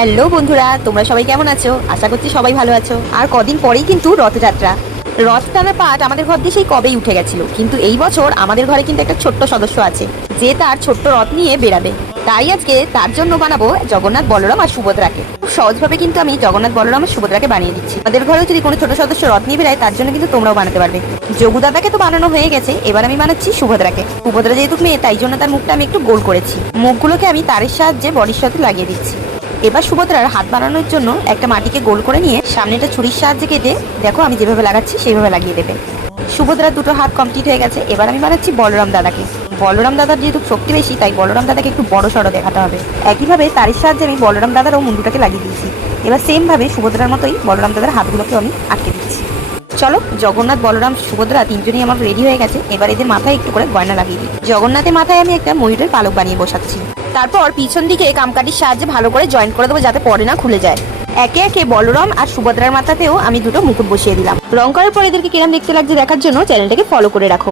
Hello বন্ধুরা, তোমরা সবাই কেমন আছো? আশা করছি সবাই ভালো আছো। আর কদিন পরেই কিন্তু রথযাত্রা। রথ টানার পাট আমাদের ঘর দিয়ে সেই কবেই উঠে গেছিল, কিন্তু এই বছর আমাদের ঘরে কিন্তু একটা ছোট্ট সদস্য আছে যে তার ছোট্ট রথ নিয়ে বেরাবে। তাই আজকে তার জন্য বানাবো জগন্নাথ, বলরাম আর সুভদ্রাকে। খুব সহজভাবে কিন্তু আমি জগন্নাথ, বলরাম আর সুভদ্রাকে বানিয়ে দিচ্ছি। আমাদের ঘরেও যদি কোনো ছোট সদস্য রথ নিয়ে বেরায়, তার জন্য কিন্তু তোমরাও বানাতে পারবে। যোগু দাদাকে তো বানানো হয়ে গেছে, এবার আমি বানাচ্ছি সুভদ্রাকে। সুভদ্রা যেহেতু মেয়ে, তাই জন্য তার মুখটা আমি একটু গোল করেছি। মুখগুলোকে আমি তারের সাহায্যে বডির সাথে লাগিয়ে দিচ্ছি। এবার সুভদ্রার হাত বানানোর জন্য একটা মাটিকে গোল করে নিয়ে সামনেটা ছুরির সাহায্যে কেটে, দেখো আমি যেভাবে লাগাচ্ছি সেইভাবে লাগিয়ে দেবে। সুভদ্রার দুটো হাত কমপ্লিট হয়ে গেছে। এবার আমি বানাচ্ছি বলরাম দাদাকে। বলরাম দাদার যেহেতু শক্তি বেশি, তাই বলরাম দাদাকে একটু বড় সড়ো দেখাতে হবে। একইভাবে তারের সাহায্যে আমি বলরাম দাদারও মুন্ডুটাকে লাগিয়ে দিয়েছি। এবার সেম ভাবে সুভদ্রার মতোই বলরাম দাদার হাতগুলোকে আমি আটকে দিচ্ছি। চলো, জগন্নাথ, বলরাম, সুভদ্রা তিনজনই আমার রেডি হয়ে গেছে। এবার এদের মাথায় একটু করে গয়না লাগিয়ে দিই। জগন্নাথের মাথায় আমি একটা ময়ূরের পালক বানিয়ে বসাচ্ছি। তারপর পিছন দিকে কামকাঠির সাহায্যে ভালো করে জয়েন্ট করে দেবো, যাতে পরে না খুলে যায়। একে একে বলরাম আর সুভদ্রার মাথাতেও আমি দুটো মুকুট বসিয়ে দিলাম। রং করার পর এদেরকে কিরম দেখতে লাগছে দেখার জন্য চ্যানেলটাকে ফলো করে রাখো।